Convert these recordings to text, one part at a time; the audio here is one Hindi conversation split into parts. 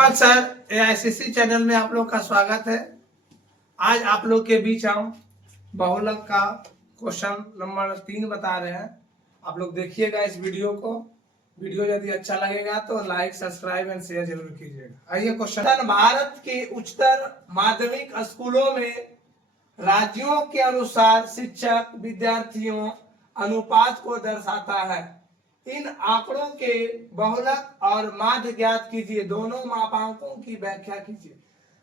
सर एआईसीसी चैनल में आप लोग का स्वागत है। आज आप लोग के बीच हम बहुलक का क्वेश्चन नंबर 3 बता रहे हैं। आप लोग देखिएगा इस वीडियो को। वीडियो यदि अच्छा लगेगा तो लाइक, सब्सक्राइब एंड शेयर जरूर कीजिएगा। आइए क्वेश्चन। भारत के उच्चतर माध्यमिक स्कूलों में राज्यों के अनुसार शिक्षक विद्यार्थियों अनुपात को दर्शाता है। इन आंकड़ों के बहुलक और माध्य ज्ञात कीजिए। दोनों मापांकों की व्याख्या कीजिए।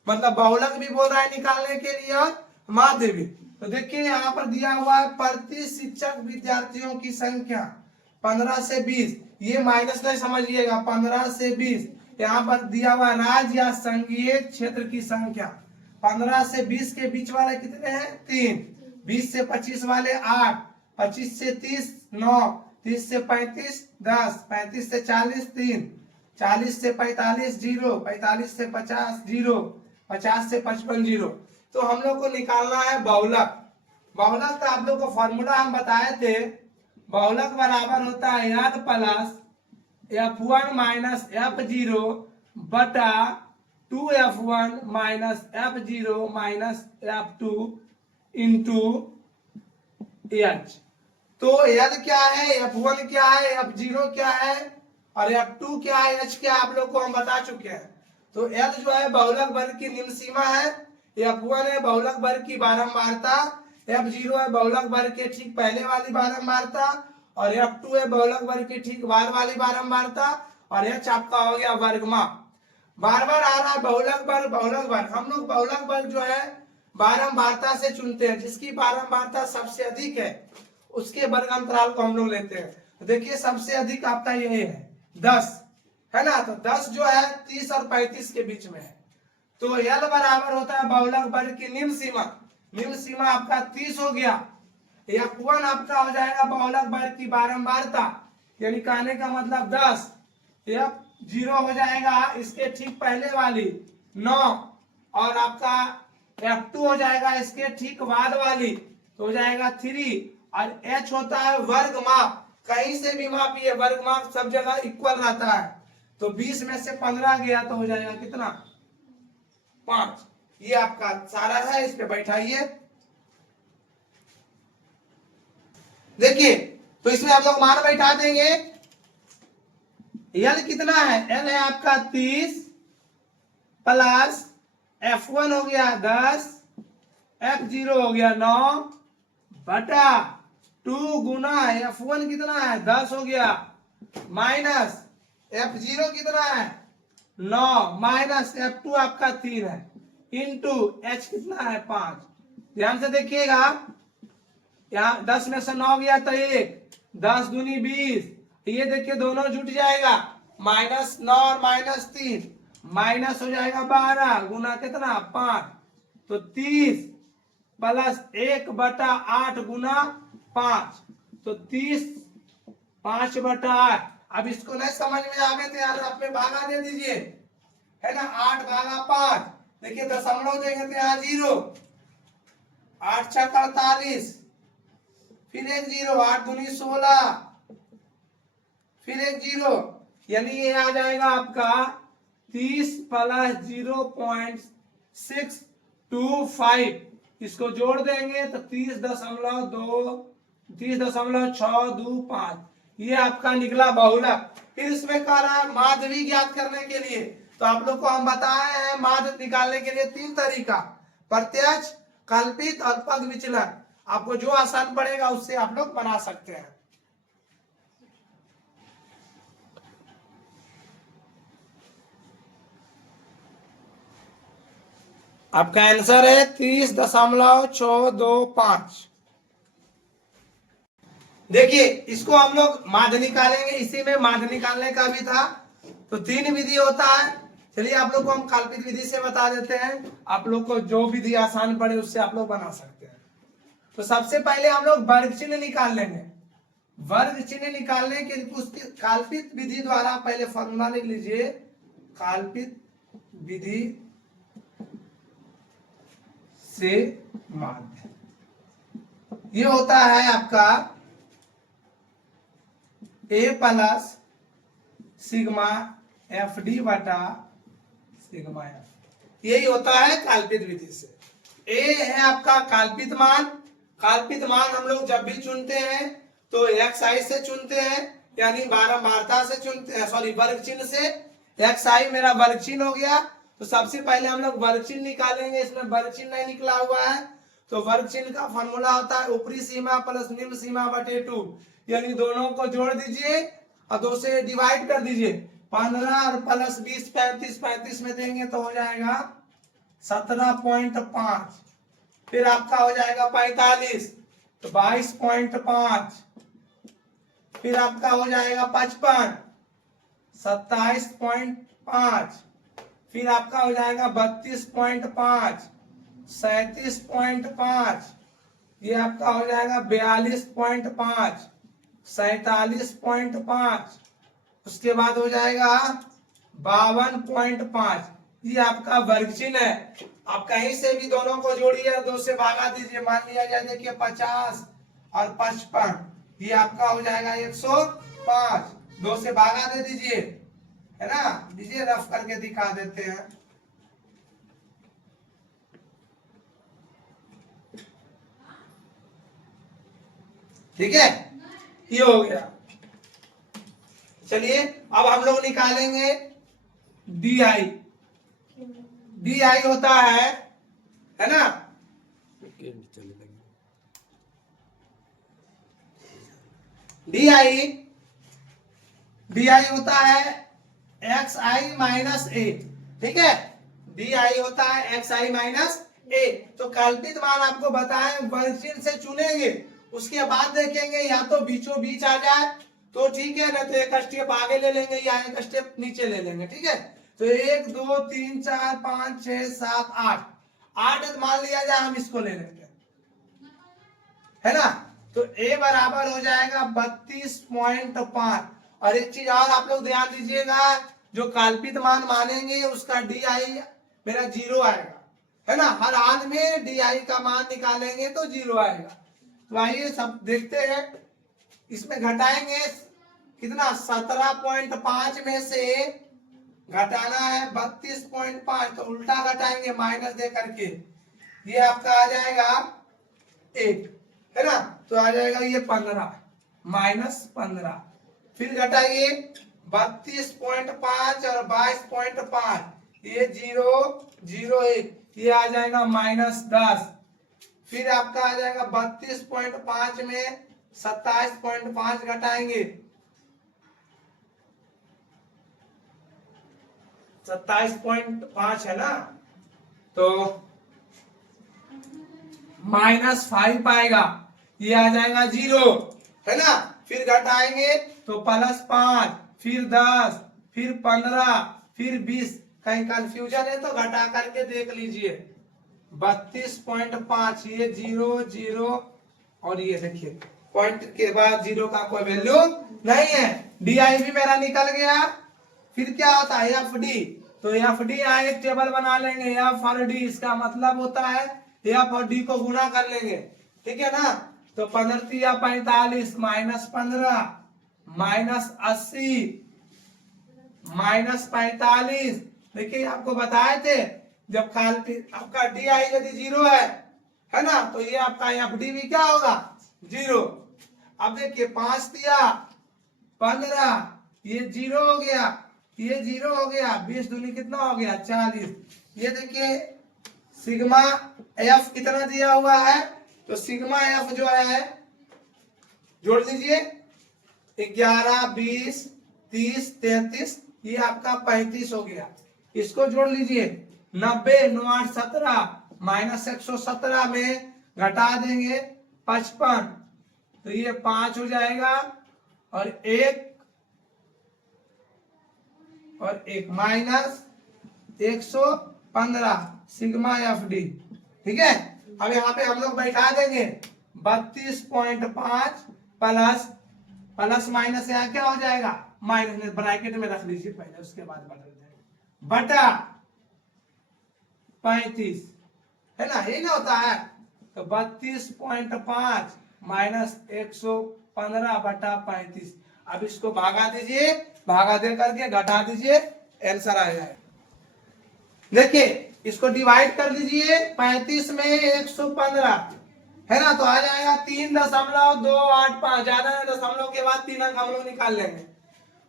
मतलब बहुलक भी बोल रहा है निकालने के लिए और माध्य भी। तो देखिए यहाँ पर दिया हुआ है प्रति शिक्षक विद्यार्थियों की संख्या 15 से 20। ये माइनस नहीं समझिएगा, 15 से 20। यहाँ पर दिया हुआ राज्य या संघीय क्षेत्र की संख्या 15 से 20 के बीच वाले कितने हैं? 3। 20 से 25 वाले 8, 25 से 30 9, 30 से 35 10, 35 से 40 3, 40 से 45 0, 45 से 50 0, 50 से 55 0। तो हम लोग को निकालना है बहुलक। बहुलक का आप लोग को फॉर्मूला हम बताए थे। बहुलक बराबर होता है याद प्लस f1 माइनस f0 बटा 2f1 minus f0 minus f2 into h। तो यद क्या है, f1 क्या है, f0 क्या है और f2 क्या है, h क्या आप लोग को हम बता चुके हैं। तो l जो है बहुलक वर्ग की निम्न सीमा है, f1 है बहुलक वर्ग की बारंबारता, f0 है बहुलक वर्ग के ठीक पहले वाली बारंबारता और f2 है बहुलक वर्ग की ठीक बाद वाली बारंबारता और h आपका हो गया वर्गमाप। बार बार आ रहा है बहुलक वर्ग बहुलक वर्ग। हम लोग बहुलक वर्ग जो है बारंबारता से चुनते हैं। जिसकी बारंबारता सबसे अधिक है उसके वर्ग अंतराल को हम लोग लेते हैं। देखिए सबसे अधिक आपका ये है 10 है ना। तो 10 जो है 30 और 35 के बीच में है। तो L बराबर होता है बहुलक वर्ग की निम्न सीमा। निम्न सीमा आपका 30 हो गया। f1 आपका हो जाएगा बहुलक वर्ग की बारंबारता, यानी कहने का मतलब 10। f0 हो जाएगा इसके ठीक पहले वाली 9 और आपका f2 हो जाएगा इसके ठीक बाद वाली तो हो जाएगा 3 और h होता है वर्ग माप। कहीं से भी मापिए वर्ग माप सब जगह इक्वल रहता है। तो 20 में से 15 गया तो हो जाएगा कितना? 5। ये आपका सारा है, इस पे बैठाइए। देखिए तो इसमें आप लोग मान बैठा देंगे। L कितना है? L है आपका 30 प्लस f1 हो गया 10, f0 हो गया 9 बटा 2 गुना f1 कितना है 10 हो गया माइनस f0 कितना है 9 माइनस f2 आपका 3 है इंटू h कितना है 5। ध्यान से देखिएगा, यहाँ 10 में से 9 गया तो 1, 10 दूनी 20। ये देखिए दोनों जुट जाएगा, माइनस 9 और माइनस 3 माइनस हो जाएगा 12 गुना कितना 5। तो 30 प्लस 1 बटा 8 गुना 5 तो 30 5 बटा 8। अब इसको नहीं समझ में आ गए तो यार आप में भागा दे दीजिए, है ना। 8 भागा 5, देखिए दशमलव देंगे तो यहाँ 0, 8 6 48, फिर एक 0, 8 दूनी 16, फिर एक 0, यानी ये आ जाएगा आपका 30 प्लस 0.625। इसको जोड़ देंगे तो 30.625। ये आपका निकला बहुलक। फिर इसमें कह रहा है माध्य भी ज्ञात करने के लिए। तो आप लोग को हम बताए हैं माध्य निकालने के लिए 3 तरीका, प्रत्यक्ष, कल्पित और पद विचलन। आपको जो आसान पड़ेगा उससे आप लोग बना सकते हैं। आपका आंसर है 30.625। देखिए इसको हम लोग माध्य निकालेंगे। इसी में माध्य निकालने का भी था। तो 3 विधि होता है। चलिए आप लोग को हम कल्पित विधि से बता देते हैं। आप लोग को जो विधि आसान पड़े उससे आप लोग बना सकते हैं। तो सबसे पहले हम लोग वर्ग चिन्ह निकाल लेंगे। वर्ग चिन्ह निकालने के कल्पित विधि द्वारा पहले फॉर्मूला लिख लीजिए। कल्पित विधि से माध्य ये होता है आपका a plus sigma F D बटा सिग्मा एफ। यही होता है काल्पित विधि से। ए है आपका काल्पित मान। काल्पित मान हम लोग जब भी चुनते हैं तो एक्स आई से चुनते हैं, यानी बारंबारता से चुनते हैं, सॉरी वर्ग चिन्ह से। एक्स आई मेरा वर्ग चिन्ह हो गया, तो सबसे पहले हम लोग वर्ग चिन्ह निकालेंगे। इसमें वर्ग चिन्ह नहीं निकला हुआ है, तो वर्ग चिन्ह का फॉर्मूला होता है ऊपरी सीमा प्लस निम्न सीमा बटे 2, यानी दोनों को जोड़ दीजिए और 2 से डिवाइड कर दीजिए। 15 और प्लस 20 35, 35 में देंगे तो हो जाएगा 17.5। फिर आपका हो जाएगा 45 तो 22.5। फिर आपका हो जाएगा 55 27.5। फिर आपका हो जाएगा 32.5 37.5। ये आपका हो जाएगा 42.5 47.5। उसके बाद हो जाएगा 52.5। ये आपका वर्ग चिन्ह है। आप कहीं से भी दोनों को जोड़िए, 2 से भागा दीजिए। मान लिया जाए देखिए 50 और 55, ये आपका हो जाएगा 105। 2 से भागा दे दीजिए, है ना। दीजिए रफ करके दिखा देते हैं। ठीक है, ये हो गया। चलिए अब हम लोग निकालेंगे डी आई। डी आई होता है ना, डी आई होता है एक्स आई माइनस ए। ठीक है, डी आई होता है एक्स आई माइनस ए। तो कल्पित मान आपको बताएं वर्ग चिन्ह से चुनेंगे, उसके बाद देखेंगे या तो बीचों बीच आ जाए तो ठीक है, ना तो एक स्टेप आगे ले लेंगे या एक स्टेप नीचे ले लेंगे। ठीक है, तो 1 2 3 4 5 6 7 8 मान लिया जाए, हम इसको ले लेंगे, है ना। तो ए बराबर हो जाएगा 32.5। और एक चीज और आप लोग ध्यान दीजिएगा, जो कल्पित मान मानेंगे उसका डी आई मेरा 0 आएगा, है ना। हर हाल में डी आई का मान निकालेंगे तो 0 आएगा। तो आइए सब देखते हैं। इसमें घटाएंगे कितना, 17.5 में से घटाना है 32.5, तो उल्टा घटाएंगे माइनस दे करके। ये आपका आ जाएगा 1, है ना। तो आ जाएगा ये 15 माइनस 15। फिर घटाइए 32.5 और 22.5, ये 0 0 1, ये आ जाएगा माइनस 10। फिर आपका आ जाएगा 32.5 में 27.5 घटाएंगे, 27.5 है ना, तो -5 आएगा, ये आ जाएगा 0, है ना। फिर घटाएंगे तो +5, फिर 10, फिर 15, फिर 20। कहीं कंफ्यूजन है तो घटा करके देख लीजिए। 32.5, ये 0 0 और ये देखिए पॉइंट के बाद 0 का कोई वैल्यू नहीं है। डी आई भी मेरा निकल गया। फिर क्या होता है एफ डी, तो एफ डी यहाँ एक टेबल बना लेंगे, एफ और डी, इसका मतलब होता है एफ और डी को गुणा कर लेंगे। ठीक है ना, तो 15 या 45 -15 -80 -45। देखिए आपको बताए थे जब आपका डी आई यदि 0 है ना, तो ये आपका एफ डी भी क्या होगा 0। अब देखिए 5 दिया 15, ये 0 हो गया, ये 0 हो गया, 20 दूनी कितना हो गया 40। ये देखिए सिग्मा एफ कितना दिया हुआ है, तो सिग्मा एफ जो है जोड़ लीजिए 11 20 30 33, ये आपका 35 हो गया। इसको जोड़ लीजिए 90 9 8 17 -117 में घटा देंगे 55, तो ये 5 हो जाएगा और 1 -115 सिग्मा एफ डी। ठीक है, अब यहाँ पे हम लोग बैठा देंगे 32.5 प्लस माइनस यहाँ क्या हो जाएगा माइनस में, ब्रैकेट में रख लीजिए पहले, उसके बाद बदल देंगे बटा 35, है ना, यही ना होता है। तो 32.5 -115 बटा 35। अब इसको भागा दीजिए, भागा दे करके घटा दीजिए, आंसर आ जाए। देखिए इसको डिवाइड कर दीजिए 35 में 115 है ना, तो आ जाएगा 3.285। ज्यादा है दशमलव के बाद 3 अंक हम लोग निकाल लेंगे।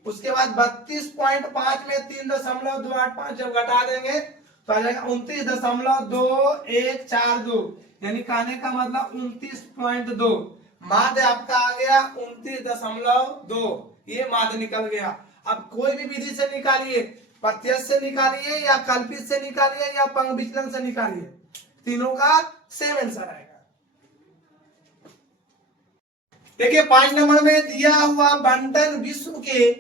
उसके बाद 32.5 में 3.285 जब घटा देंगे तो आ जाएगा 29.2142, यानी कहने का मतलब 29.2। माध्य आपका आ गया 29.2, ये माध्य निकल गया। अब कोई भी विधि से निकालिए, प्रत्यक्ष से निकालिए या कल्पित से निकालिए या पंग विचलन से निकालिए, तीनों का सेम आंसर आएगा। देखिए 5 नंबर में दिया हुआ बंटन विश्व के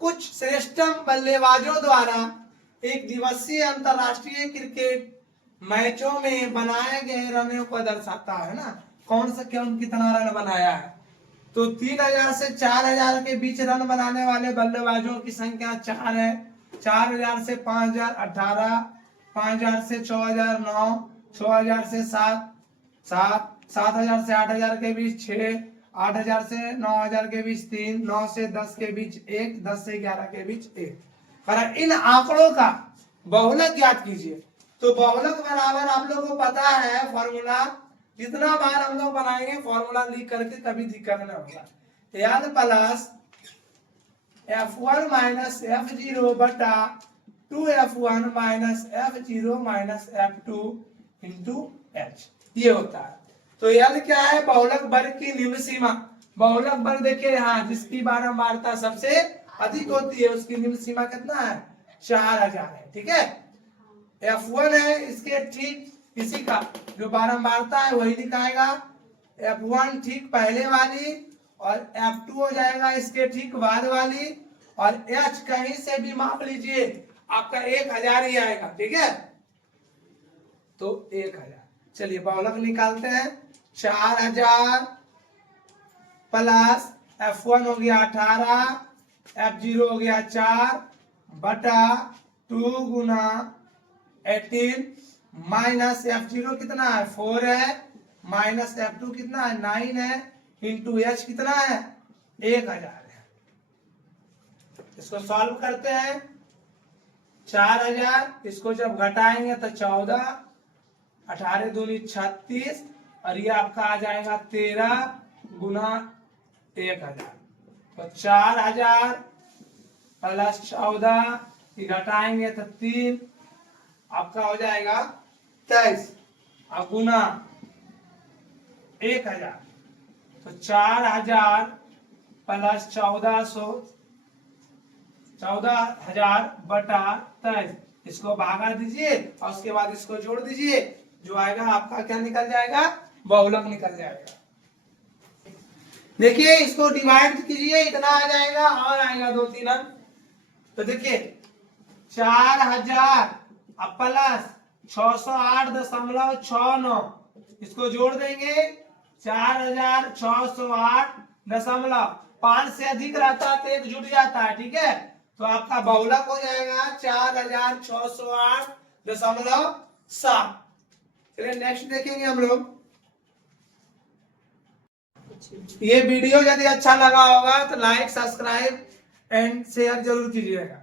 कुछ श्रेष्ठतम बल्लेबाजों द्वारा एक दिवसीय अंतरराष्ट्रीय क्रिकेट मैचों में बनाए गए रनों को दर्शाता है ना, कौन सा कौन कितना रन बनाया है। तो 3000 से 4000 के बीच रन बनाने वाले बल्लेबाजों की संख्या 4 है। 4000 से 5000 18, 5000 से 6000 9, 6000 से 7, 7000 से 8000 के बीच 6, 8000 से 9000 के बीच 3, 9 से 10 के बीच 1, 10 से 11 के बीच 1। पर इन आंकड़ों का बहुलक ज्ञात कीजिए। तो बहुलक बराबर आप लोगों को पता है फॉर्मूला, जितना बार हम लोग बनाएंगे फॉर्मूला लिख करके कभी दिक्कत नहीं होगा। L plus F1 minus F0 बटा 2F1 minus F0 minus F2 into H, ये होता है। तो L क्या है, बहुलक वर्ग की निम्न सीमा। बहुलक वर्ग देखिए यहाँ जिसकी बारंबारता सबसे अधिक होती है उसकी निम्न सीमा कितना है, 4000 है। ठीक है, F1 है इसके ठीक इसी का जो बारंबारता है वही दिखाएगा। F1 ठीक पहले वाली और F2 हो जाएगा इसके ठीक बाद वाली, और H कहीं से भी माप लीजिए आपका 1000 ही आएगा। ठीक है, तो 1000। चलिए बहुलक निकालते हैं। 4000 प्लस F1 हो गया 18, F0 हो गया 4 बटा 2 गुना 18 माइनस F0 कितना है 4 है, माइनस F2 कितना है 9 है, इंटू H कितना है 1000 है। इसको सॉल्व करते हैं। 4000 इसको जब घटाएंगे तो 14, 18 दूनी 36, और ये आपका आ जाएगा 13 गुना 1000। तो 4000 प्लस 14 घटाएंगे तो 3, आपका हो जाएगा 23, अब गुना 1000। तो 4000 प्लस 14,000 बटा 23, इसको भागा दीजिए और उसके बाद इसको जोड़ दीजिए, जो आएगा आपका क्या निकल जाएगा, बहुलक निकल जाएगा। देखिए इसको डिवाइड कीजिए, इतना आ जाएगा और आएगा 2-3 अंक। तो देखिए 4000 प्लस 608.69, इसको जोड़ देंगे 4608.5 से अधिक रहता है तो एक जुड़ जाता है। ठीक है, तो आपका बहुलक हो जाएगा 4608.7। चलिए नेक्स्ट देखेंगे हम लोग। ये वीडियो यदि अच्छा लगा होगा तो लाइक सब्सक्राइब एंड शेयर जरूर कीजिएगा।